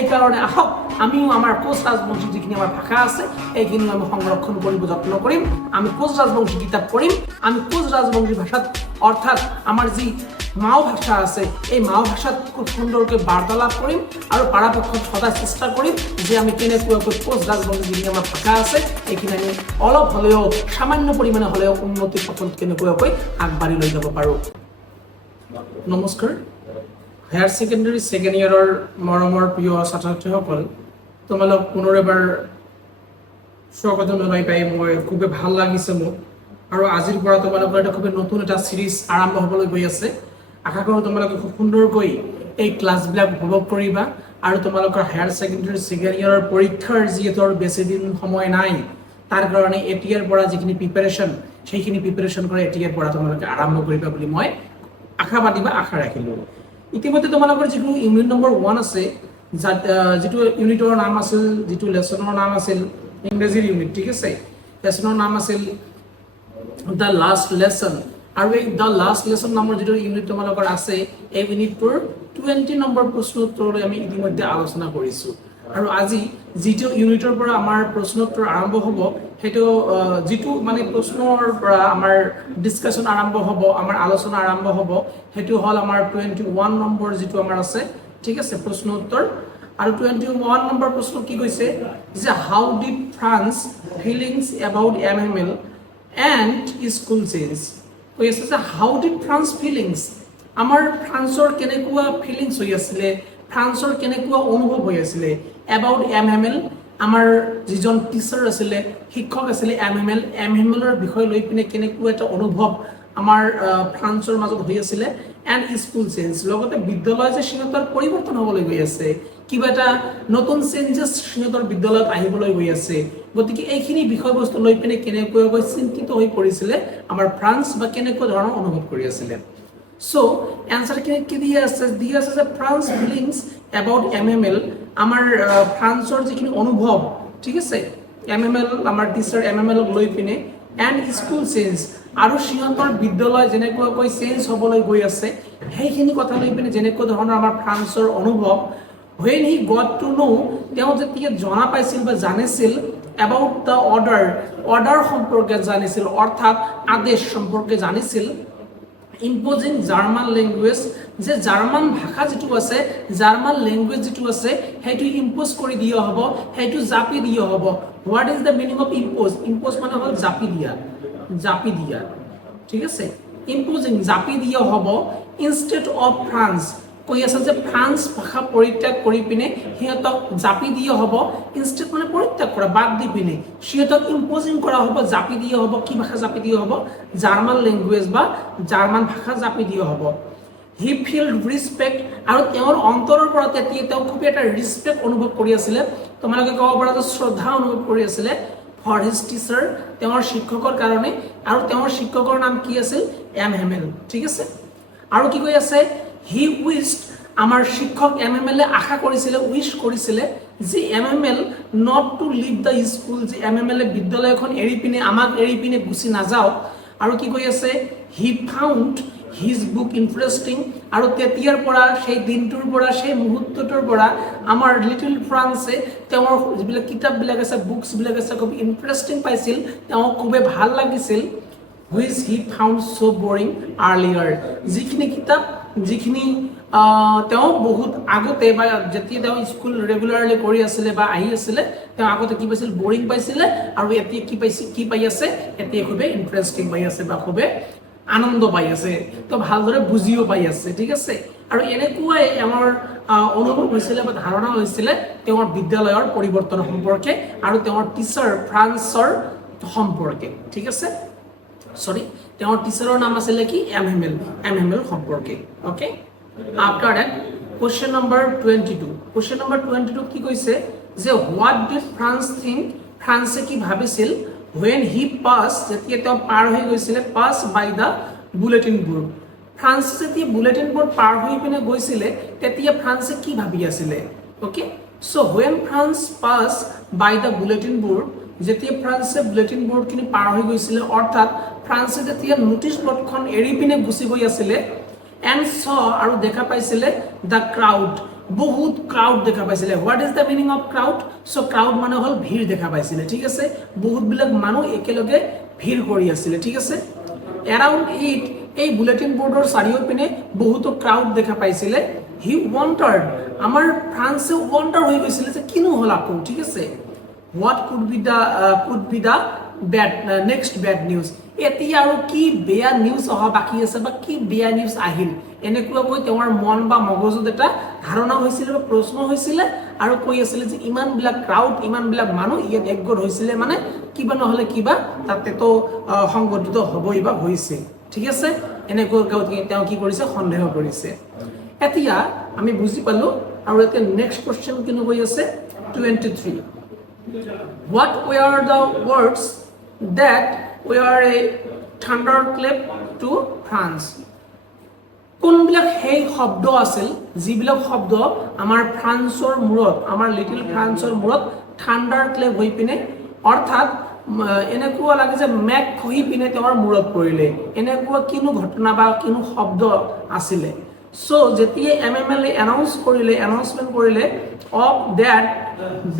এই কারণে আহক আমিও আমার কোচ রাজবংশী যিখিনি আমার ভাষা আছে এইখিনি আমি সংরক্ষণ করিব যত্ন করিম আমি কোচ রাজবংশী কিতাপ পড়িম আমি কোচ রাজবংশী ভাষাত অর্থাৎ আমার যি মাও ভাষা আছে এই মাও ভাষাত খুব সুন্দরকৈ বার্তালাপ কৰিম আৰু পৰাপক্ষত সদায় চেষ্টা কৰিম যে আমি কেনেকুৱাকৈ কোচ ৰাজবংশী যিখিনি আমাৰ ভাষা আছে এইখিনি আমি অলপ হ'লেও সামান্য পৰিমাণে হ'লেও উন্নতিৰ পথত কেনেকুৱাকৈ আগবাঢ়ি লৈ যাব পাৰোঁ। নমস্কাৰ, হায়াৰ ছেকেণ্ডেৰী ছেকেণ্ড ইয়াৰৰ মৰমৰ প্ৰিয় ছাত্ৰ ছাত্ৰীসকল, তোমালোক পুনৰ এবাৰ স্বাগতম জনাই পাই মই খুবেই ভাল লাগিছে মোক আৰু আজিৰ পৰা তোমালোকৰ এটা খুবেই নতুন এটা সিৰিজ আৰম্ভ হ'বলৈ গৈ আছে। আশা কৰোঁ তোমালোকে খুব সুন্দৰকৈ এই ক্লাছবিলাক উপভোগ কৰিবা আৰু তোমালোকৰ হায়াৰ ছেকেণ্ডেৰী ছেকেণ্ড ইয়াৰৰ পৰীক্ষাৰ যিহেতু আৰু বেছি দিন সময় নাই তাৰ কাৰণে এতিয়াৰ পৰা যিখিনি প্ৰিপাৰেশ্যন সেইখিনি প্ৰিপাৰেশ্যন কৰি এতিয়াৰ পৰা তোমালোকে আৰম্ভ কৰিবা বুলি মই আশাবাদী বা আশা ৰাখিলোঁ। ইতিমধ্যে তোমালোকৰ যিটো ইউনিট নম্বৰ 1 আছে যিটো ইউনিটৰ নাম আছিল যিটো লেচনৰ নাম আছিল ইংৰাজীৰ ইউনিট, ঠিক আছে, লেচনৰ নাম আছিল দ্য লাষ্ট লেচন আৰু এই দ্য লাষ্ট লেচন নামৰ যিটো ইউনিট তোমালোকৰ আছে এই ইউনিটটোৰ 20 নম্বৰ প্ৰশ্নোত্তৰলৈ আমি ইতিমধ্যে আলোচনা কৰিছোঁ আৰু আজি যিটো ইউনিটৰ পৰা আমাৰ প্ৰশ্নোত্তৰ আৰম্ভ হ'ব সেইটো যিটো মানে প্ৰশ্নৰ পৰা আমাৰ ডিছকাশ্যন আৰম্ভ হ'ব আমাৰ আলোচনা আৰম্ভ হ'ব সেইটো হ'ল আমাৰ 21 নম্বৰ যিটো আমাৰ আছে, ঠিক আছে, প্ৰশ্নোত্তৰ। আৰু 21 নম্বৰ প্ৰশ্ন কি কৈছে যে how did France feelings about MML and school change. কৈ আছে যে হাউ ডিড ফ্ৰান্স ফিলিংছ, আমাৰ ফ্ৰান্সৰ কেনেকুৱা ফিলিংছ হৈ আছিলে, ফ্ৰান্সৰ কেনেকুৱা অনুভৱ হৈ আছিলে এবাউট MML, আমাৰ যিজন টিচাৰ আছিলে শিক্ষক আছিলে MMLৰ বিষয় লৈ পিনে কেনেকুৱা এটা অনুভৱ আমাৰ ফ্ৰান্সৰ মাজত হৈ আছিলে এণ্ড স্কুল চেঞ্জ, লগতে বিদ্যালয় যে সিহঁতৰ পৰিৱৰ্তন হ'বলৈ গৈ আছে, কিবা এটা নতুন চেঞ্জেছ সিহঁতৰ বিদ্যালয়ত আহিবলৈ গৈ আছে, গতিকে এইখিনি বিষয়বস্তু লৈ পিনে কেনেকুৱাকৈ চিন্তিত হৈ পৰিছিলে আমাৰ ফ্ৰান্স বা কেনেকুৱা ধৰণৰ অনুভৱ কৰি আছিলে। সো এনসাৰখিনি কি দিয়ে আছে যে ফ্ৰান্স ফিলিংস অ্যাবাউট MML, আমাৰ ফ্ৰান্সৰ যিখিনি অনুভৱ, ঠিক আছে, MML আমাৰ টিচাৰ MML লৈ পিনে এণ্ড স্কুল চেঞ্জ আৰু সিহঁতৰ বিদ্যালয় যেনেকুৱাকৈ চেঞ্জ হ'বলৈ গৈ আছে সেইখিনি কথা লৈ পিনে যেনেকুৱা ধৰণৰ আমাৰ ফ্ৰান্সৰ অনুভৱ when he got to know, তেওঁ যেতিয়া জনা পাইছিল বা জানিছিল about the order সম্পৰ্কে জানিছিল অৰ্থাৎ আদেশ সম্পৰ্কে জানিছিল ইম্পোজিং জাৰ্মান লেংগুৱেজ, যে জাৰ্মান ভাষা যিটো আছে জাৰ্মান লেংগুৱেজ যিটো আছে সেইটো ইম্পোজ কৰি দিয়া হ'ব, সেইটো জাপি দিয়া হ'ব। What is the meaning of impose? Impose মানে হ'ল জাপি দিয়া, ঠিক আছে, ইম্পোজিং জাপি দিয়া হ'ব ইনষ্টেড অফ ফ্ৰান্স। কৈ আছে যে ফ্ৰান্স ভাষা পৰিত্যাগ কৰি পিনে সিহঁতক জাপি দিয়া হ'ব, ইনষ্টেড মানে পৰিত্যাগ কৰা বাদ দি পিনে সিহঁতক ইম্পোজিং কৰা হ'ব, জাপি দিয়া হ'ব। কি ভাষা জাপি দিয়া হ'ব? জাৰ্মান লেংগুৱেজ বা জাৰ্মান ভাষা জাপি দিয়া হ'ব। হি ফিল্ড ৰিছপেক্ট, আৰু তেওঁৰ অন্তৰৰ পৰা তেতিয়া তেওঁ খুব এটা ৰিছপেক্ট অনুভৱ কৰি আছিলে, তোমালোকে ক'ব পাৰা যে শ্ৰদ্ধা অনুভৱ কৰি আছিলে ফৰ হিজ টিচাৰ, তেওঁৰ শিক্ষকৰ কাৰণে, আৰু তেওঁৰ শিক্ষকৰ নাম কি আছিল? MML, ঠিক আছে। আৰু কি কৈ আছে? হি উইছড, আমাৰ শিক্ষক MML আশা কৰিছিলে, উইছ কৰিছিলে যে MML not to leave the school, যে MML বিদ্যালয়খন এৰি পিনে আমাক এৰি পিনে গুচি নাযাওক। আৰু কি কৈ আছে? হি ফাউণ্ড হিজ বুক ইণ্টাৰেষ্টিং, আৰু তেতিয়াৰ পৰা সেই দিনটোৰ পৰা সেই মুহূৰ্তটোৰ পৰা আমাৰ লিটিল ফ্ৰান্সে তেওঁৰ যিবিলাক কিতাপবিলাক আছে বুকছবিলাক আছে খুব ইণ্টাৰেষ্টিং পাইছিল, তেওঁক খুবেই ভাল লাগিছিল। Which he found so' boring earlier, যিখিনি কিতাপ যিখিনি তেওঁ বহুত আগতে বা যেতিয়া তেওঁ স্কুল ৰেগুলাৰলি কৰি আছিলে বা আহি আছিলে তেওঁ আগতে কি পাইছিল? বৰিং পাইছিলে, আৰু এতিয়া কি পাই আছে? এতিয়া খুবেই ইণ্টাৰেষ্টিং পাই আছে বা খুবেই আনন্দ পাই আছে, তো ভালদৰে বুজিও পাই আছে, ঠিক আছে। আৰু এনেকুৱাই আমাৰ অনুভৱ হৈছিলে বা ধাৰণা হৈছিলে তেওঁৰ বিদ্যালয়ৰ পৰিৱৰ্তন সম্পৰ্কে আৰু তেওঁৰ টিচাৰ ফ্ৰান্সৰ সম্পৰ্কে, ঠিক আছে, সৰি তেওঁৰ টিচাৰৰ নাম আছিলে কি? MML সম্পৰ্কে। Okay, after that question number 22 কি কৈছে যে হোৱাট ডিড ফ্ৰান্স থিংক, ফ্ৰান্সে কি ভাবিছিল when he passed, যেতিয়া তেওঁ পাৰ হৈ গৈছিলে পাছ বাই দ্য বুলেটিন বোৰ্ড, ফ্ৰান্স যেতিয়া বুলেটিন বোৰ্ড পাৰ হৈ পিনে গৈছিলে তেতিয়া ফ্ৰান্সে কি ভাবি আছিলে? Okay, so when France passed by the bulletin board, যেতিয়া ফ্ৰান্সে বুলেটিন বোৰ্ডখিনি পাৰ হৈ গৈছিলে অৰ্থাৎ ফ্ৰান্সে যেতিয়া নোটিছ বৰ্ডখন এৰি পিনে গুচি গৈ আছিলে এণ্ড চ, আৰু দেখা পাইছিলে দ্য ক্ৰাউড, বহুত ক্ৰাউড দেখা পাইছিলে। What is the meaning of crowd? So' crowd মানে হ'ল ভিৰ দেখা পাইছিলে, ঠিক আছে, বহুতবিলাক মানুহ একেলগে ভিৰ কৰি আছিলে, ঠিক আছে। এৰাউণ্ড ইট, এই বুলেটিন বৰ্ডৰ চাৰিওপিনে বহুতো ক্ৰাউড দেখা পাইছিলে। হি ৱান্টাৰ্ড, আমাৰ ফ্ৰান্সে ৱান্টাৰ হৈ গৈছিলে যে কিনো হ'ল আকৌ, ঠিক আছে। What could be the bed next bed news, এতিয়া আৰু কি বেয়া নিউজ অহা বাকী আছে বা কি বেয়া নিউজ আহিল, এনেকুৱাকৈ তেওঁৰ মন বা মগজুত এটা ধাৰণা হৈছিলে বা প্ৰশ্ন হৈছিলে আৰু কৈ আছিলে যে ইমানবিলাক ক্ৰাউড, ইমানবিলাক মানুহ ইয়াত একগোট হৈছিলে মানে কিবা নহ'লে কিবা তাতেতো সংঘটিত হ'বই বা হৈছে, ঠিক আছে। এনেকুৱাকৈ তেওঁ কি কৰিছে, সন্দেহ কৰিছে। এতিয়া আমি বুজি পালো আৰু এতিয়া নেক্সট কুৱেশ্যন কিনো কৈ আছে 23, what were the words that were a thunderclap to France? কোনবিলাক সেই শব্দ আছিল যিবিলাক শব্দ আমাৰ ফ্ৰান্সৰ মূৰত, আমাৰ লিটিল ফ্ৰান্সৰ মূৰত থাণ্ডাৰ ক্লেপ হৈ পিনে, অৰ্থাৎ এনেকুৱা লাগে যে মেঘ খহি পিনে তেওঁৰ মূৰত পৰিলে, এনেকুৱা কিনো ঘটনা বা কিনো শব্দ আছিলে। চ' যেতিয়া MML এনাউন্সমেণ্ট কৰিলে of that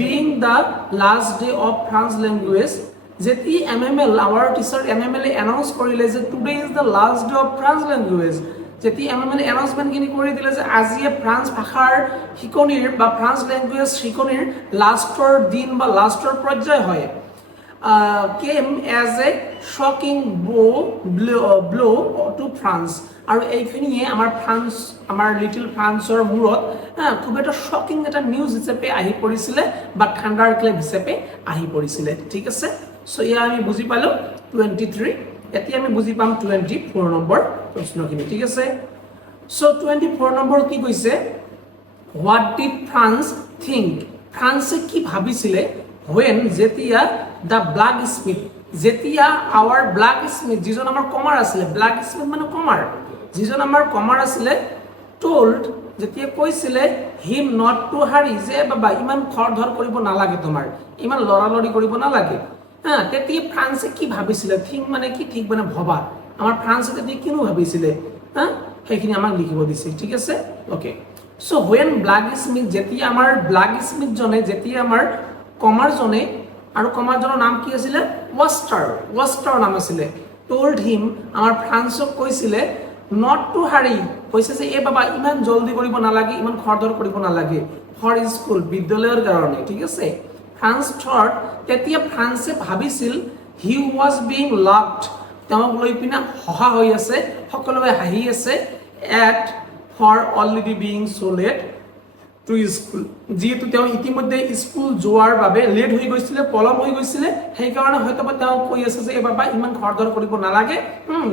being the last day of France language, যেতিয়া MML আমাৰ টিচাৰ MML এনাউন্স কৰিলে যে today is the last day of France language, যেতিয়া MML এনাউন্সমেণ্টখিনি কৰি দিলে যে আজিয়ে ফ্ৰান্স ভাষাৰ শিকনিৰ বা ফ্ৰান্স লেংগুৱেজ শিকনিৰ লাষ্টৰ দিন বা লাষ্টৰ পৰ্যায় হয়, came as a shocking blow to France, আৰু এইখিনিয়ে আমাৰ লিটিল ফ্ৰান্সৰ মূৰত খুব এটা শ্বকিং এটা নিউজ হিচাপে আহি পৰিছিলে বা থাণ্ডাৰ ক্লেপ হিচাপে আহি পৰিছিলে, ঠিক আছে। চ' এয়া আমি বুজি পালোঁ 23। এতিয়া আমি বুজি পাম 24 নম্বৰ প্ৰশ্নখিনি, ঠিক আছে। চ' 24 নম্বৰ কি কৈছে, হোৱাট ডিড ফ্ৰান্স থিংক, ফ্ৰান্সে কি ভাবিছিলে when যেতিয়া দ্য ব্লাক স্মিথ, যেতিয়া আৱাৰ ব্লাক স্মিথ, যিজন আমাৰ কমাৰ আছিলে, ব্লাক স্মিথ মানে কমাৰ, যিজন আমাৰ কমাৰ আছিলে, told, যেতিয়া কৈছিলে হিম নট টু হাৰি, যে বাবা ইমান খৰধৰ কৰিব নালাগে, তোমাৰ ইমান লৰালৰি কৰিব নালাগে, তেতিয়া ফ্ৰান্সে কি ভাবিছিলে, থিংক মানে কি, ঠিক মানে ভবা, আমাৰ ফ্ৰান্সে তেতিয়া কিনো ভাবিছিলে, সেইখিনি আমাক লিখিব দিছে, ঠিক আছে, okay. So' when black Smith, যেতিয়া আমাৰ ব্লাক স্মিথজনে, যেতিয়া আমাৰ কমাৰজনে, আৰু কমাৰজনৰ নাম কি আছিলে, ৱাষ্টাৰ নাম আছিলে, টল্ড হিম, আমাৰ ফ্ৰান্সক কৈছিলে নট টু হাৰি, কৈছে যে এই বাবা ইমান জলদি কৰিব নালাগে, ইমান খৰধৰ কৰিব নালাগে, ফৰ স্কুল, বিদ্যালয়ৰ কাৰণে, ঠিক আছে। ফ্ৰান্স থট, তেতিয়া ফ্ৰান্সে ভাবিছিল হি ৱাজ বিং লাভড, তেওঁক লৈ পিনে হহা হৈ আছে, সকলোৱে হাঁহি আছে, at for already being so' late to school, যিহেতু তেওঁ ইতিমধ্যে স্কুল যোৱাৰ বাবে লেট হৈ গৈছিলে, পলম হৈ গৈছিলে, সেইকাৰণে হয়তো বা তেওঁ কৈ আছে যে এই বাবা ইমান খৰধৰ কৰিব নালাগে,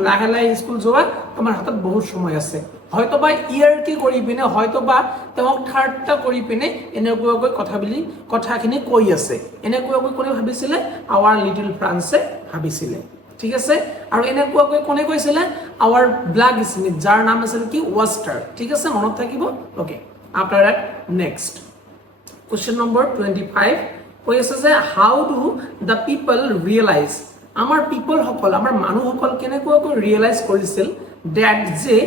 লাহে লাহে স্কুল যোৱা, তোমাৰ হাতত বহুত সময় আছে, হয়তো বা ইয়াৰ্কি কৰি পিনে, হয়তো বা তেওঁক ঠাট্টা কৰি পিনে এনেকুৱাকৈ কথাখিনি কৈ আছে, এনেকুৱাকৈ কোনে ভাবিছিলে, আৱাৰ লিটিল ফ্ৰান্সে ভাবিছিলে, ঠিক আছে। আৰু এনেকুৱাকৈ কোনে কৈছিলে, আৱাৰ ব্লাক স্মিথ, যাৰ নাম আছিল কি, ৱাষ্টাৰ, ঠিক আছে, মনত থাকিব, okay. After that, next question number 25 কৈ আছে যে how do the people realize, আমাৰ people সকল, আমাৰ মানুহসকল কেনেকুৱাকৈ ৰিয়েলাইজ কৰিছিল that যে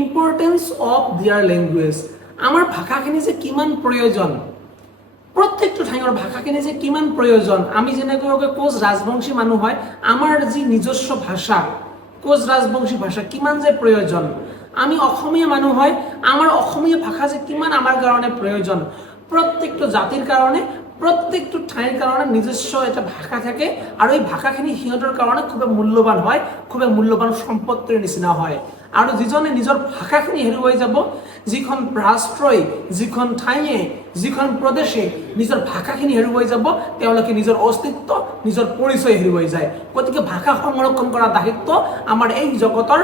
importance of their language, আমাৰ ভাষাখিনি যে কিমান প্ৰয়োজন, প্ৰত্যেকটো ঠাইৰ ভাষাখিনি যে কিমান প্ৰয়োজন, আমি যেনেকুৱাকৈ কোচ ৰাজবংশী মানুহ হয়, আমাৰ যি নিজস্ব ভাষা, কোচ ৰাজবংশী ভাষা কিমান যে প্ৰয়োজন, আমি অসমীয়া মানুহ হয়, আমাৰ অসমীয়া ভাষা যে কিমান আমাৰ কাৰণে প্ৰয়োজন, প্ৰত্যেকটো জাতিৰ কাৰণে, প্ৰত্যেকটো ঠাইৰ কাৰণে নিজস্ব এটা ভাষা থাকে, আৰু এই ভাষাখিনি সিহঁতৰ কাৰণে খুবেই মূল্যৱান হয়, খুবেই মূল্যৱান সম্পত্তিৰ নিচিনা হয়। আৰু যিজনে নিজৰ ভাষাখিনি হেৰুৱাই যাব, যিখন ৰাষ্ট্ৰই, যিখন ঠাইয়ে, যিখন প্ৰদেশে নিজৰ ভাষাখিনি হেৰুৱাই যাব, তেওঁলোকে নিজৰ অস্তিত্ব, নিজৰ পৰিচয় হেৰুৱাই যায়। গতিকে ভাষা সংৰক্ষণ কৰা দায়িত্ব আমাৰ এই জগতৰ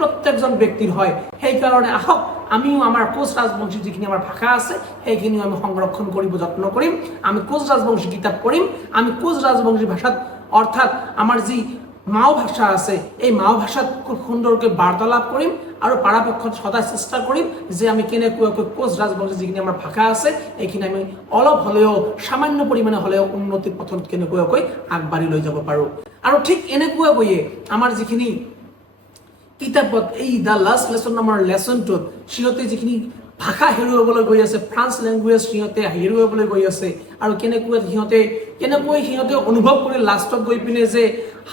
প্ৰত্যেকজন ব্যক্তিৰ হয়। সেইকাৰণে আহক আমিও আমাৰ কোচ ৰাজবংশী যিখিনি আমাৰ ভাষা আছে, সেইখিনিও আমি সংৰক্ষণ কৰিব যত্ন কৰিম, আমি কোচ ৰাজবংশী কিতাপ পঢ়িম, আমি কোচ ৰাজবংশী ভাষাত, অৰ্থাৎ আমাৰ যি মাও ভাষা আছে, এই মাও ভাষাত খুব সুন্দৰকৈ বাৰ্তালাপ কৰিম, আৰু পৰাপক্ষত সদায় চেষ্টা কৰিম যে আমি কেনেকুৱাকৈ কোচ ৰাজবংশী যিখিনি আমাৰ ভাষা আছে, এইখিনি আমি অলপ হ'লেও, সামান্য পৰিমাণে হ'লেও উন্নতিৰ পথত কেনেকুৱাকৈ আগবাঢ়ি লৈ যাব পাৰোঁ। আৰু ঠিক এনেকুৱাকৈয়ে আমাৰ যিখিনি কিতাপত এই দ্য লাষ্ট লেচন নামৰ লেচনটোত সিহঁতে যিখিনি ভাষা হেৰুৱাবলৈ গৈ আছে, ফ্ৰান্স লেংগুৱেজ সিহঁতে হেৰুৱাবলৈ গৈ আছে আৰু কেনেকৈ সিহঁতে অনুভৱ কৰি লাষ্টত গৈ পিনে যে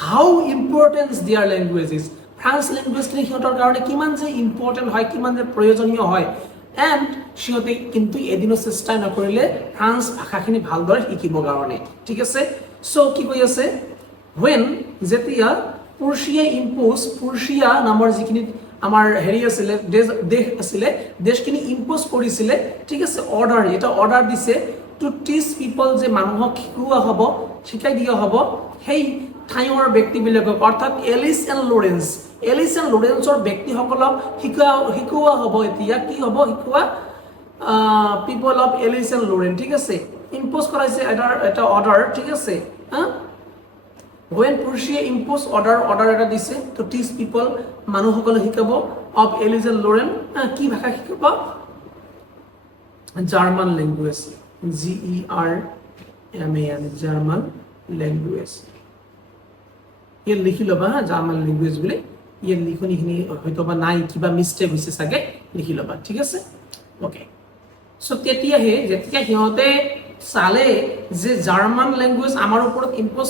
হাউ ইম্পৰ্টেঞ্চ দিয়াৰ লেংগুৱেজ ইজ, ফ্ৰান্স লেংগুৱেজখিনি সিহঁতৰ কাৰণে কিমান যে ইম্পৰ্টেণ্ট হয়, কিমান যে প্ৰয়োজনীয় হয়। এণ্ড সিহঁতে কিন্তু এদিনো চেষ্টা নকৰিলে ফ্ৰান্স ভাষাখিনি ভালদৰে শিকিবৰ কাৰণে, ঠিক আছে। চ' কি কৈ আছে, when যেতিয়া পুৰ্চিয়া নামৰ যিখিনি আমাৰ হেৰি আছিলে দেশ আছিলে, দেশখিনি ইম্প'জ কৰিছিলে, ঠিক আছে, এটা অৰ্ডাৰ দিছে টু টিচ পিপল, যে মানুহক শিকাই দিয়া হ'ব সেই ঠাইৰ ব্যক্তিবিলাকক, অৰ্থাৎ এলিছ এণ্ড লৰেঞ্চৰ ব্যক্তিসকলক শিকোৱা হ'ব। এতিয়া কি হ'ব, পিপল অফ এলিছ এণ্ড লৰেঞ্চ, ঠিক আছে, ইম্প'জ কৰাইছে এটা অৰ্ডাৰ, ঠিক আছে। when পুৰ্চিয়া ইম্প'জ অৰ্ডাৰ এটা দিছে টু টিচ পিপল, মানুহসকলে শিকাব অফ এলিছ এণ্ড লৰেঞ্চ, কি ভাষা শিকাব, German language, GERMAN, German language. ইয়াত লিখি ল'বা জাৰ্মান লেংগুৱেজ বুলি, ইয়াত লিখনিখিনি হয়তো বা নাই, কিবা মিষ্টেক হৈছে চাগে, লিখি ল'বা, ঠিক আছে, অ'কে। চ' যেতিয়া সিহঁতে চালে যে জাৰ্মান লেংগুৱেজ আমাৰ ওপৰত ইম্প'জ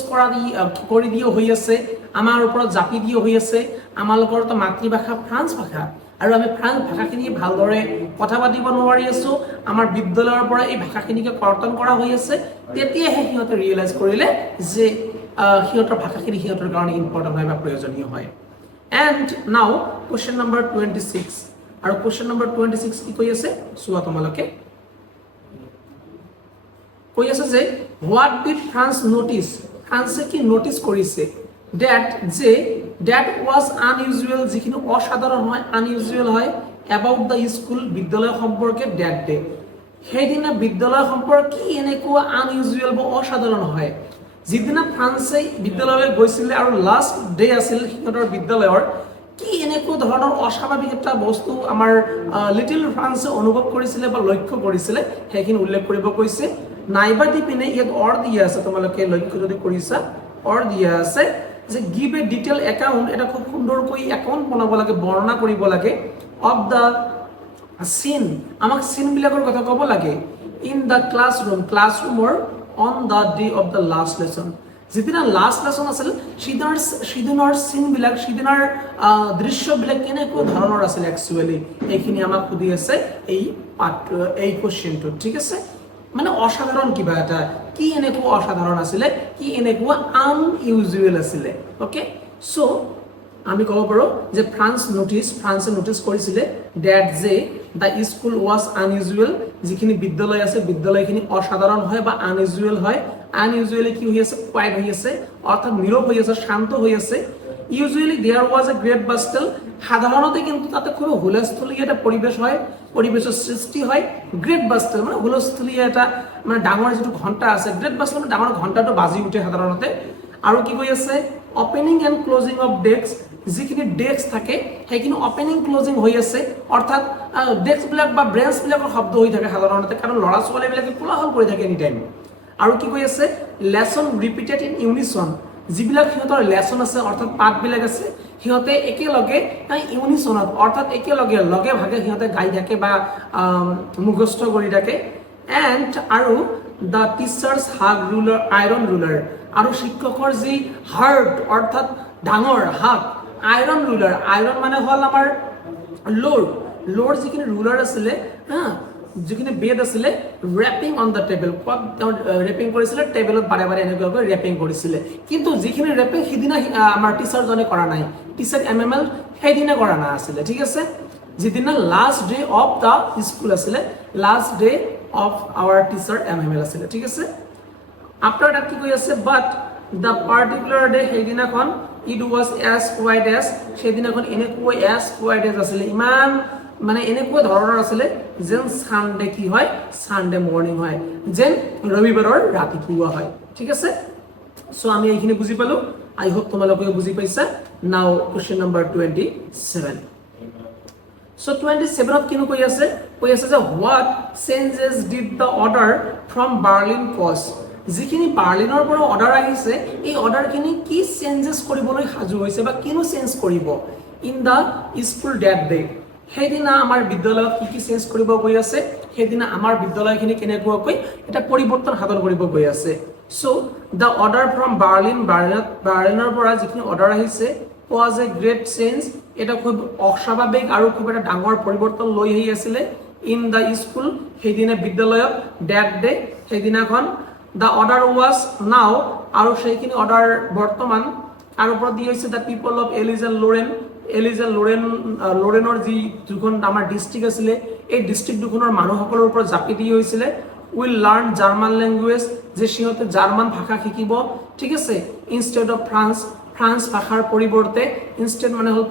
কৰি দিয়া হৈ আছে, আমাৰ ওপৰত জাপি দিয়া হৈ আছে, আমালোকৰতো মাতৃভাষা ফ্ৰান্স ভাষা, আৰু আমি ফ্ৰান্স ভাষাখিনি ভালদৰে কথা পাতিব নোৱাৰি আছো, আমাৰ বিদ্যালয়ৰ পৰা এই ভাষাখিনিকে কৰ্তন কৰা হৈ আছে, তেতিয়াহে সিহঁতে ৰিয়েলাইজ কৰিলে যে সিহঁতৰ ভাষাখিনি সিহঁতৰ কাৰণে ইম্পৰ্টেণ্ট হয় বা প্ৰয়োজনীয় হয়। এণ্ড নাও কুৱেশ্যন নম্বৰ 26, আৰু কুৱেশ্যন নম্বৰ 26 কি কৈ আছে চোৱা তোমালোকে, কৈ আছে যে হোৱাট ডিড ফ্ৰান্স নটিচ, ফ্ৰান্সে কি নটিচ কৰিছে, ডেট ৱাজ আনইউজুৱেল, যিখিনি অসাধাৰণ হয়, আনইউজুৱেল হয়, এবাউট দ্য স্কুল, বিদ্যালয় সম্পৰ্কে, ডেট ডে, সেইদিনা বিদ্যালয় সম্পৰ্কে কি এনেকুৱা আনইউজুৱেল বা অসাধাৰণ হয়। যিদিনা ফ্ৰান্সে বিদ্যালয়লৈ গৈছিলে আৰু লাষ্ট ডে আছিল সিহঁতৰ বিদ্যালয়ৰ, কি এনেকুৱা ধৰণৰ অস্বাভাৱিক এটা বস্তু আমাৰ লিটিল ফ্ৰান্সে অনুভৱ কৰিছিলে বা লক্ষ্য কৰিছিলে, সেইখিনি উল্লেখ কৰিব কৈছে। নাইবা দি পিনে ইয়াত দিয়া আছে, তোমালোকে লক্ষ্য যদি কৰিছা, দিয়া আছে যে গিভ এ ডিটেইল একাউণ্ট, এটা খুব সুন্দৰকৈ একাউণ্ট বনাব লাগে, বৰ্ণনা কৰিব লাগে, অফ দ্য চিন, আমাক চিনবিলাকৰ কথা ক'ব লাগে, ইন দ্য ক্লাছৰুমৰ on the day of the last lesson, যিদিনা লাষ্ট লেচন আছিল সিদিনাৰ চিনবিলাক, সিদিনাৰ দৃশ্যবিলাক কেনেকুৱা ধৰণৰ আছিল একচুৱেলি, এইখিনি আমাক সুধি আছে এই কুৱেশ্যনটোত, ঠিক আছে। মানে অসাধাৰণ কিবা এটা, কি এনেকুৱা অসাধাৰণ আছিলে, কি এনেকুৱা আনইউজুৱেল আছিলে, অ'কে। চ' আমি ক'ব পাৰোঁ যে ফ্ৰান্সে নটিচ কৰিছিলে ডেট যে দ্য স্কুল ৱাজ আনইউজুৱেল, যিখিনি বিদ্যালয় আছে বিদ্যালয়খিনি অসাধাৰণ হয় বা আনইউজুৱেল হয়। আনইউজুৱেলি কি হৈ আছে, কোৱাইট হৈ আছে, অৰ্থাৎ নীৰৱ হৈ আছে, শান্ত হৈ আছে। Usually there was a great bustle, সাধাৰণতে কিন্তু তাতে খুব হুলস্থুলীয়া এটা পৰিৱেশৰ সৃষ্টি হয়। গ্ৰেট বাষ্টেল মানে হুলস্থুলীয়া এটা, মানে ডাঙৰ যিটো ঘণ্টা আছে, গ্ৰেট বাষ্টেল মানে ডাঙৰ ঘণ্টাটো বাজি উঠে সাধাৰণতে। আৰু কি কৈ আছে, opening and closing of desk, যিখিনি ডেস্ক থাকে সেইখিনি অপেনিং ক্লজিং হৈ আছে, অৰ্থাৎ ডেস্কবিলাক বা ব্ৰেঞ্চবিলাকৰ শব্দ হৈ থাকে সাধাৰণতে, কাৰণ ল'ৰা ছোৱালীবিলাকে কোলাহল কৰি থাকে এনি টাইম। আৰু কি কৈ আছে, লেচন ৰিপিটেড ইন ইউনিচন, যিবিলাক সিহঁতৰ লেচন আছে অৰ্থাৎ পাঠবিলাক আছে, সিহঁতে একেলগে ইউনিচনত অৰ্থাৎ একেলগে লগে ভাগে সিহঁতে গাই থাকে বা মুখস্থ কৰি থাকে। এণ্ড আৰু the teacher's huge iron ruler, আৰু শিক্ষকৰ যি হাৰ্ট অৰ্থাৎ ডাঙৰ হাত, আইৰণ ৰুলাৰ, আইৰণ মানে হ'ল আমাৰ ল'ৰ যিখিনি ৰুলাৰ আছিলে, যিখিনি বেড আছিলে, ৰেপিং অন দ্য টেবল, ক'ত তেওঁ ৰেপিং কৰিছিলে, টেবুলত বাৰে বাৰে এনেকুৱাকৈ ৰেপিং কৰিছিলে। কিন্তু যিখিনি ৰেপিং সিদিনা আমাৰ টিচাৰজনে কৰা নাই, টিচাৰ MML সেইদিনা কৰা নাছিলে, ঠিক আছে। যিদিনা last day of the school আছিলে, last day of our teacher MML আছিলে, ঠিক আছে। আফটাৰ দ্যাট কি কৈ আছে, বাট দ্য পাৰ্টিকুলাৰ ডে, সেইদিনাখন it was as quiet as, সেইদিনাখন এনেকৈ এজ কোৱাইট এজ আছিলে, ইমান মানে এনেকুৱা ধৰণৰ আছিলে যেন ছানডে কি হয়, ছানডে মৰ্ণিং হয়, যেন ৰবিবাৰৰ ৰাতিপুৱা হয়, ঠিক আছে। চ' আমি এইখিনি বুজি পালো, আই হোপ তোমালোকেও বুজি পাইছা। নাও কুৱেশ্যন নম্বৰ 27। চ' 27ত কিনো কৈ আছে যে what changes did the order from Berlin cause, যিখিনি বাৰ্লিনৰ পৰা অৰ্ডাৰ আহিছে এই অৰ্ডাৰখিনি কি চেঞ্জেছ কৰিবলৈ সাজু হৈছে বা কিনো চেঞ্জ কৰিব in the school that day, সেইদিনা আমাৰ বিদ্যালয়ত কি চেঞ্জ কৰিব গৈ আছে, সেইদিনা আমাৰ বিদ্যালয়খিনি কেনেকুৱাকৈ এটা পৰিৱৰ্তন সাধন কৰিব গৈ আছে। চ' দ্য অৰ্ডাৰ ফ্ৰম বাৰ্লিনৰ পৰা যিখিনি অৰ্ডাৰ আহিছে was a great change, এটা খুব অস্বাভাৱিক আৰু খুব এটা ডাঙৰ পৰিৱৰ্তন লৈ আহি আছিলে ইন দ্য স্কুল, সেইদিনা বিদ্যালয়ত, ডেট ডে, সেইদিনাখন। দ্য অৰ্ডাৰ ৱাজ নাও, আৰু সেইখিনি অৰ্ডাৰ বৰ্তমান আৰু ওপৰত দিয়া হৈছে the people of Alsace and লোৰেনৰ যি দুখন আমাৰ ডিষ্ট্ৰিক্ট আছিলে, এই ডিষ্ট্ৰিক্ট দুখনৰ মানুহসকলৰ ওপৰত জাপি দিয়া হৈছিলে উইল লাৰ্ণ জাৰ্মান লেংগুৱেজ, যে সিহঁতে জাৰ্মান ভাষা শিকিব, ঠিক আছে, ইনষ্টেড অফ ফ্ৰান্স ভাষাৰ পৰিৱৰ্তে, ইনষ্টেড মানে হ'ল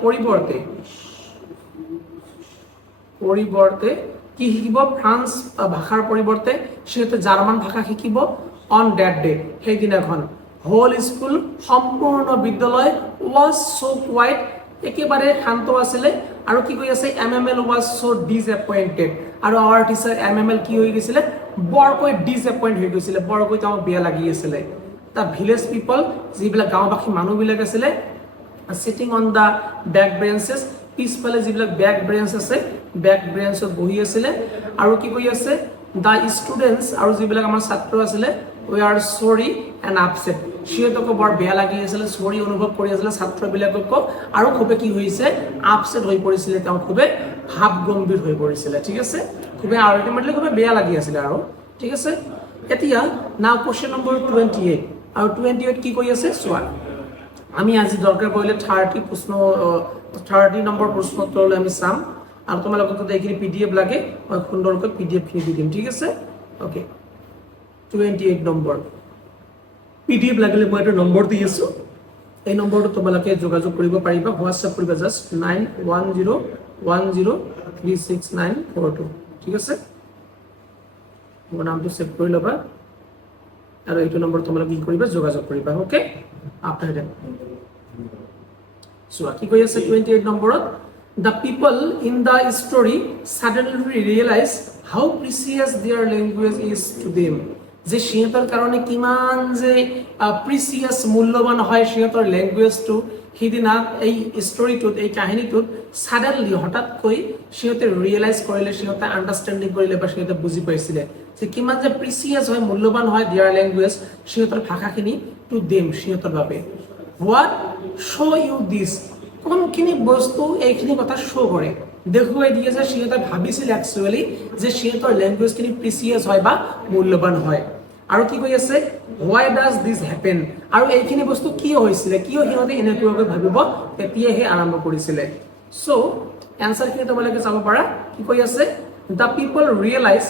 পৰিৱৰ্তে কি শিকিব, ফ্ৰান্স ভাষাৰ পৰিৱৰ্তে সিহঁতে জাৰ্মান ভাষা শিকিব অন ডেট ডে, সেইদিনাখন। হোল স্কুল, সম্পূৰ্ণ বিদ্যালয়, ৱাজ চ' কোৱাইট, একেবাৰে শান্ত আছিলে। আৰু কি কৈ আছে, MML ৱাজ চ' ডিসএপইণ্টেড, আৰু আৱাৰ টিচাৰ MML কি হৈ গৈছিলে, বৰকৈ ডিসএপইণ্ট হৈ গৈছিলে, বৰকৈ তেওঁ বেয়া লাগি আছিলে। দ্য ভিলেজ পিপল, যিবিলাক গাঁওবাসী মানুহবিলাক আছিলে, চিটিং অন দ্য বেক ব্ৰেঞ্চেছ, পিছফালে যিবিলাক বেক ব্ৰেঞ্চ আছে, বেক ব্ৰেঞ্চত বহি আছিলে। আৰু কি কৈ আছে, দ্য ষ্টুডেণ্টছ, আৰু যিবিলাক আমাৰ ছাত্ৰ আছিলে, উই আৰ চৰি এণ্ড আপছেট, সিহঁতকো বৰ বেয়া লাগি আছিলে, চৰি অনুভৱ কৰি আছিলে ছাত্ৰবিলাককো, আৰু খুবেই কি হৈছে, আপছেট হৈ পৰিছিলে, তেওঁ খুবেই ভাৱ গম্ভীৰ হৈ পৰিছিলে, ঠিক আছে, খুবেই আল্টিমেটলি খুবেই বেয়া লাগি আছিলে আৰু, ঠিক আছে। এতিয়া নাও কুৱেশ্যন নম্বৰ 28, আৰু 28 কি কৈ আছে চোৱা, আমি আজি দৰকাৰ পৰিলে 30 নম্বৰ প্ৰশ্ন উত্তৰলৈ আমি চাম, আৰু তোমালোকক যদি এইখিনি PDF লাগে মই সুন্দৰকৈ PDF খিনি দি দিম, ঠিক আছে। অ'কে, 28 নম্বৰ PDF লাগিলে মই এটা নম্বৰ দি আছো, এই নম্বৰটো তোমালোকে যোগাযোগ কৰিব পাৰিবা, হোৱাটছআপ কৰিবা জাষ্ট 9101036942, ঠিক আছে। মোৰ নামটো ছেভ কৰি ল'বা, আৰু এইটো নম্বৰ তোমালোকে কি কৰিবা, যোগাযোগ কৰিবা, ওকে। আফটাৰ দ্যাট চোৱা কি কৈ আছে 28 নম্বৰত, the people in the story suddenly realise how precious their language is to them, যে সিহঁতৰ কাৰণে কিমান যে প্ৰিচিয়াছ, মূল্যৱান হয় সিহঁতৰ লেংগুৱেজটো, সেইদিনা এই ষ্টৰিটোত, এই কাহিনীটোত ছাডেনলি হঠাৎকৈ সিহঁতে ৰিয়েলাইজ কৰিলে, সিহঁতে আণ্ডাৰষ্টেণ্ডিং কৰিলে, বা সিহঁতে বুজি পাইছিলে যে কিমান যে প্ৰিচিয়াছ হয়, মূল্যৱান হয় দেয়াৰ লেংগুৱেজ, সিহঁতৰ ভাষাখিনি টু দেম, সিহঁতৰ বাবে। হোৱাট শ্ব' ইউ দিছ, কোনখিনি বস্তু এইখিনি কথা শ্ব' কৰে, দেখুৱাই দিয়ে যে সিহঁতে ভাবিছিল একচুৱেলি যে সিহঁতৰ লেংগুৱেজখিনি প্ৰিচিয়াছ হয় বা মূল্যৱান হয়। আৰু কি কৈ আছে, হোৱাই ডাজ দিছ হেপেন, আৰু এইখিনি বস্তু কিয় হৈছিলে, কিয় সিহঁতে এনেকুৱাকৈ ভাবিব, তেতিয়াহে আৰম্ভ কৰিছিলে। চ' এনচাৰখিনি তোমালোকে চাব পাৰা, কি কৈ আছে, দ্য পিপল ৰিয়েলাইজ,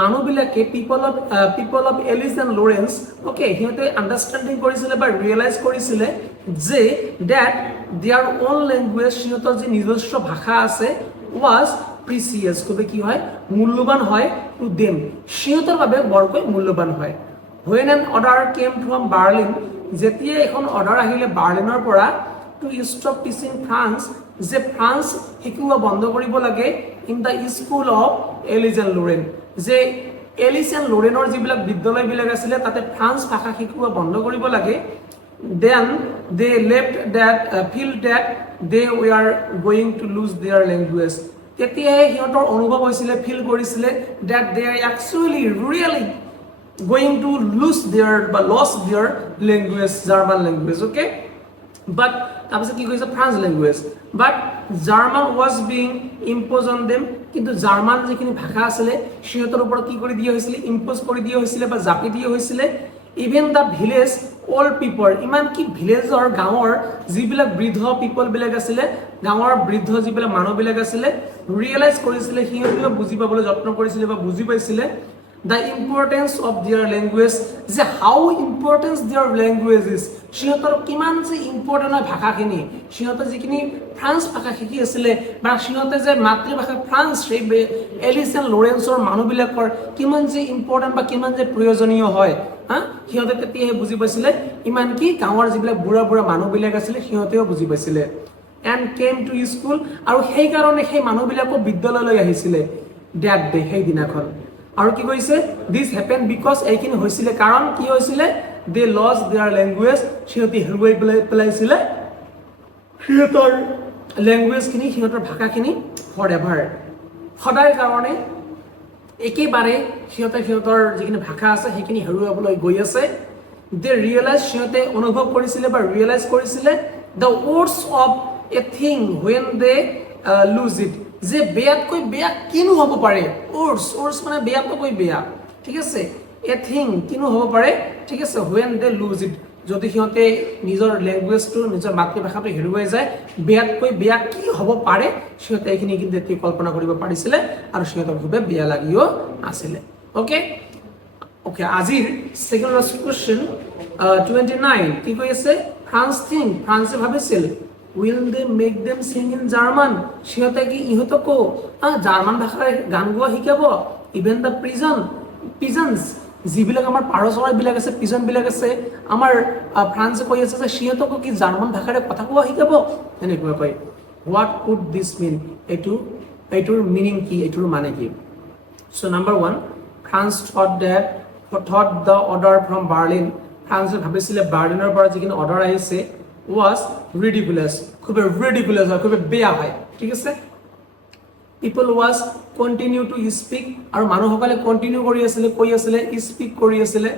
মানুহবিলাকে, পিপল of Alsace and Lawrence, okay, সিহঁতে আণ্ডাৰষ্টেণ্ডিং কৰিছিলে বা ৰিয়েলাইজ কৰিছিলে যে ডেট দেয়াৰ অ'ন লেংগুৱেজ, সিহঁতৰ যি নিজস্ব ভাষা আছে, ৱাজ প্ৰিচিয়াছ, খুবেই কি হয়, মূল্যৱান হয়, টু দেম, সিহঁতৰ বাবে বৰকৈ মূল্যৱান হয়। When an order came from Berlin, যেতিয়া এখন অৰ্ডাৰ আহিলে বাৰ্লিনৰ পৰা, টু ষ্টপ টিচিং ফ্ৰান্স, যে ফ্ৰান্স শিকোৱা বন্ধ কৰিব লাগে in the school of Alsace and Lorraine, যে এলিজ এণ্ড লোৰেনৰ যিবিলাক বিদ্যালয়বিলাক আছিলে তাতে ফ্ৰান্স ভাষা শিকোৱা বন্ধ কৰিব লাগে। Then they left that feel that they we are going to lose their language, তেতিয়াহে সিহঁতৰ অনুভৱ হৈছিলে, ফিল কৰিছিলে that they are actually really going to lose their বা loss their language, German language, okay. But তাৰপিছত কি কৈছে, France language, but German was being imposed on them, কিন্তু জাৰ্মান যিখিনি ভাষা আছিলে সিহঁতৰ ওপৰত কি কৰি দিয়া হৈছিলে, ইম্প'জ কৰি দিয়া হৈছিলে বা জাপি দিয়া হৈছিলে। ইভেন দ্য ভিলেজ অল্ড পিপল, ইমানকি ভিলেজৰ, গাঁৱৰ যিবিলাক বৃদ্ধ পিপলবিলাক আছিলে, গাঁৱৰ বৃদ্ধ যিবিলাক মানুহবিলাক আছিলে, ৰিয়েলাইজ কৰিছিলে, সিহঁতেও বুজি পাবলৈ যত্ন কৰিছিলে বা বুজি পাইছিলে the importance of there language, যে হাউ ইম্পৰ্টেঞ্চ দেয়াৰ লেংগুৱেজ ইজ, সিহঁতৰ কিমান যে ইম্পৰ্টেণ্ট হয় ভাষাখিনি, সিহঁতে যিখিনি ফ্ৰান্স ভাষা শিকি আছিলে বা সিহঁতে যে মাতৃভাষা ফ্ৰান্স, সেই এলিজ এণ্ড লৰেন্সৰ মানুহবিলাকৰ কিমান যে ইম্পৰ্টেণ্ট বা কিমান যে প্ৰয়োজনীয় হয়, সিহঁতে তেতিয়াহে বুজি পাইছিলে, ইমানকি গাঁৱৰ যিবিলাক বুঢ়া বুঢ়া মানুহবিলাক আছিলে সিহঁতেও বুজি পাইছিলে। এণ্ড কেম টু স্কুল, আৰু সেইকাৰণে সেই মানুহবিলাকো বিদ্যালয়লৈ আহিছিলে ডেট ডে, সেইদিনাখন। আৰু কি কৈছে, দিছ হেপেন বিকজ, এইখিনি হৈছিলে কাৰণ কি হৈছিলে, দে লছ দেয়াৰ লেংগুৱেজ, সিহঁতে হেৰুৱাই পেলাইছিলে সিহঁতৰ লেংগুৱেজখিনি, সিহঁতৰ ভাষাখিনি ফৰ এভাৰ সদায় কাৰণে একেবাৰে সিহঁতৰ যিখিনি ভাষা আছে সেইখিনি হেৰুৱাবলৈ গৈ আছে দে ৰিয়েলাইজ সিহঁতে অনুভৱ কৰিছিলে বা ৰিয়েলাইজ কৰিছিলে the words of a thing when they lose it যে বেয়াতকৈ বেয়া কিনো হ'ব পাৰে ৱৰ্ডছ মানে বেয়াতকৈ বেয়া ঠিক আছে এ থিং কিনো হ'ব পাৰে ঠিক আছে হুৱেন দে লুজ ইট যদি সিহঁতে নিজৰ লেংগুৱেজটো নিজৰ মাতৃভাষাটো হেৰুৱাই যায় বেয়াতকৈ বেয়া কি হ'ব পাৰে সিহঁতে এইখিনি কিন্তু কল্পনা কৰিব পাৰিছিলে আৰু সিহঁতৰ খুবেই বেয়া লাগিও আছিলে অ'কে অ'কে আজিৰ ছেকেণ্ড লাষ্ট কুৱেশ্যন 29 কি কৈ আছে ফ্ৰান্সে ভাবিছিল will they make them Singh in German সিহঁতে কি ইহঁতকো জাৰ্মান ভাষাৰে গান গোৱা শিকাব ইভেন দ্য পিজনছ যিবিলাক আমাৰ পাৰ চৰাইবিলাক আছে পিজনবিলাক আছে আমাৰ ফ্ৰান্সে কৈ আছে যে সিহঁতকো কি জাৰ্মান ভাষাৰে কথা কোৱা শিকাব এনেকুৱা কয় হোৱাট কুড দিছ মিন এইটোৰ মিনিং কি এইটোৰ মানে কি so' number 1 France thought the order from Berlin ফ্ৰান্সে ভাবিছিলে বাৰ্লিনৰ পৰা যিখিনি অৰ্ডাৰ আহিছে was ridiculous খুবেই ridiculous হয় খুবেই বেয়া হয় ঠিক আছে people was continue to speak আৰু মানুহসকলে কন্টিনিউ কৰি আছিলে কৈ আছিলে স্পিক কৰি আছিলে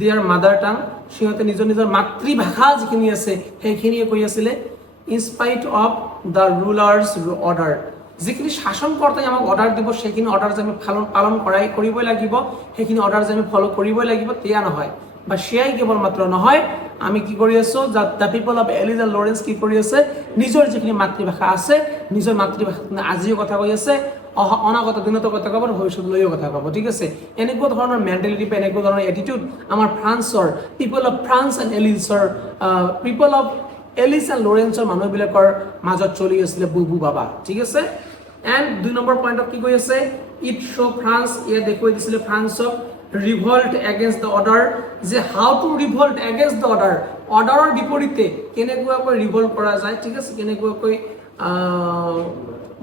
their mother tongue সিহঁতে নিজৰ মাতৃভাষা যিখিনি আছে সেইখিনিয়ে কৈ আছিলে in spite of the rulers order যিখিনি শাসনকৰ্তাই আমাক অৰ্ডাৰ দিব সেইখিনি অৰ্ডাৰ যে আমি পালন কৰিবই লাগিব সেইখিনি অৰ্ডাৰ যে আমি ফলো কৰিবই লাগিব তেয়া নহয় বা সেয়াই কেৱল মাত্ৰ নহয় আমি কি কৰি আছো the people of Alsace and Lorraine কি কৰি আছে নিজৰ যিখিনি মাতৃভাষা আছে নিজৰ মাতৃভাষাত আজিও কথা কৈ আছে অনাগত দিনতো কথা ক'ব ভৱিষ্যতলৈও কথা ক'ব ঠিক আছে এনেকুৱা ধৰণৰ মেণ্টেলিটি বা এনেকুৱা ধৰণৰ এটিটিউড আমাৰ ফ্ৰান্সৰ পিপল অফ ফ্ৰান্স এণ্ড এলিজৰ পিপল অফ এলিজ এণ্ড লৰেন্সৰ মানুহবিলাকৰ মাজত চলি আছিলে বুবু বাবা ঠিক আছে এণ্ড 2 নম্বৰ পইণ্টত কি কৈ আছে ইট শ্ব' ফ্ৰান্স ইয়াত দেখুৱাই দিছিলে ফ্ৰান্সক revolt against the order যে how to revolt against the order অৰ্ডাৰৰ বিপৰীতে কেনেকুৱাকৈ ৰিভল্ট কৰা যায় ঠিক আছে কেনেকুৱাকৈ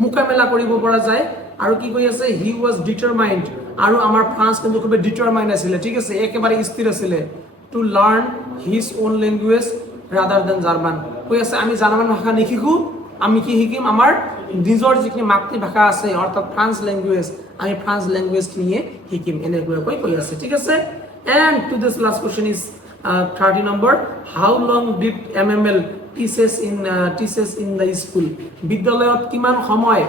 মোকাবিলা কৰিব পৰা যায় আৰু কি কৈ আছে হি was determined আৰু আমাৰ ফ্ৰান্স কিন্তু খুব ডিটাৰমাইন্ড আছিল ঠিক আছে একেবাৰে স্থিৰ আছিল to learn his own language rather than German কৈ আছে আমি জাৰ্মান ভাষা নিশিকো আমি কি শিকিম আমাৰ নিজৰ যিখিনি মাতৃভাষা আছে অৰ্থাৎ ফ্ৰান্স লেংগুৱেজ আমি ফ্ৰান্স লেংগুৱেজ নিয়ে শিকিম এনেকুৱাকৈ কৈ আছে ঠিক আছে and to this last question is 30 number how long did MML teaches in the school বিদ্যালয়ত কিমান সময়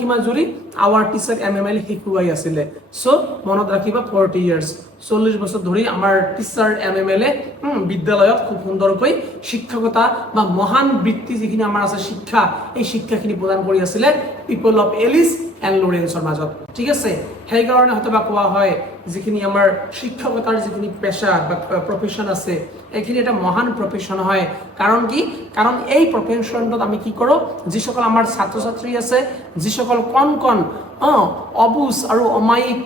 সীমা জুৰি আৱাৰ টিচাৰ MML শিকুৱাই আছিলে চ' মনত ৰাখিবা 40 ইয়াৰ্ছ 40 বছৰ ধৰি আমাৰ টিচাৰ MML বিদ্যালয়ত খুব সুন্দৰকৈ শিক্ষকতা বা মহান বৃত্তি যিখিনি আমাৰ আছে শিক্ষা এই শিক্ষাখিনি প্ৰদান কৰি আছিলে পিপল অফ এলিজ এণ্ড লৰেন্সৰ মাজত ঠিক আছে সেইকাৰণে হয়তো বা কোৱা হয় যিখিনি আমাৰ শিক্ষকতাৰ যিখিনি পেশা বা প্ৰফেশ্যন আছে এইখিনি এটা মহান প্ৰফেশ্যন হয় কাৰণ কি কাৰণ এই প্ৰফেশ্যনটোত আমি কি কৰোঁ যিসকল আমাৰ ছাত্ৰ ছাত্ৰী আছে যিসকল কণ অবুজ আৰু অমায়িক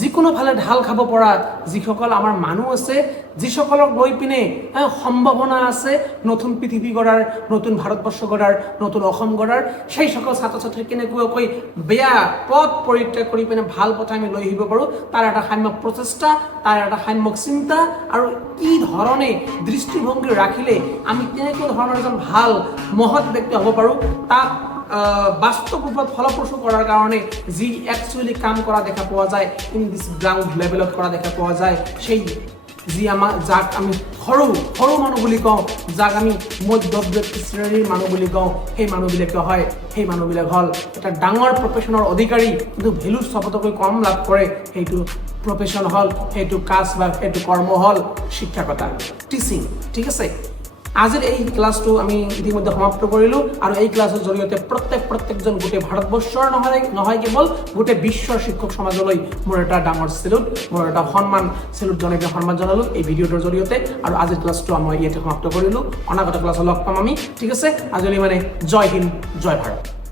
যিকোনো ফালে ঢাল খাব পৰা যিসকল আমাৰ মানুহ আছে যিসকলক লৈ পিনে সম্ভাৱনা আছে নতুন পৃথিৱী গঢ়াৰ নতুন ভাৰতবৰ্ষ গঢ়াৰ নতুন অসম গঢ়াৰ সেই সকল ছাত্ৰ ছাত্ৰী কেনেকুৱাকৈ বেয়া পথ পৰিত্যাগ কৰি পিনে ভাল পথ আমি লৈ আহিব পাৰোঁ তাৰ এটা সাম্যক প্ৰচেষ্টা তাৰ এটা সাম্যক চিন্তা আৰু কি ধৰণে দৃষ্টিভংগী ৰাখিলে আমি কেনেকুৱা ধৰণৰ এজন ভাল মহৎ ব্যক্তি হ'ব পাৰোঁ তাক বাস্তৱ ৰূপত ফলপ্ৰসূ কৰাৰ কাৰণে যি একচুৱেলি কাম কৰা দেখা পোৱা যায় ইন দিছ গ্ৰাউণ্ড লেভেলত কৰা দেখা পোৱা যায় সেই যি আমাৰ যাক আমি সৰু মানুহ বুলি কওঁ যাক আমি মধ্যবিত্ত শ্ৰেণীৰ মানুহ বুলি কওঁ সেই মানুহবিলাক হ'ল এটা ডাঙৰ প্ৰফেশ্যনৰ অধিকাৰী কিন্তু ভেলু চবতকৈ কম লাভ কৰে সেইটো প্ৰফেশ্যন হ'ল সেইটো কাজ বা সেইটো কৰ্ম হ'ল শিক্ষকতা টিচিং ঠিক আছে আজিৰ এই ক্লাছটো আমি ইতিমধ্যে সমাপ্ত কৰিলোঁ আৰু এই ক্লাছৰ জৰিয়তে প্ৰত্যেকজন গোটেই ভাৰতবৰ্ষৰ নহয় কেৱল গোটেই বিশ্বৰ শিক্ষক সমাজলৈ মোৰ এটা ডাঙৰ চেলুট মোৰ এটা চেলুট সন্মান জনালোঁ এই ভিডিঅ'টোৰ জৰিয়তে আৰু আজিৰ ক্লাছটো মই ইয়াতে সমাপ্ত কৰিলোঁ অনাগত ক্লাছত লগ পাম আমি ঠিক আছে আজিলৈ মানে জয় হিন্দ জয় ভাৰত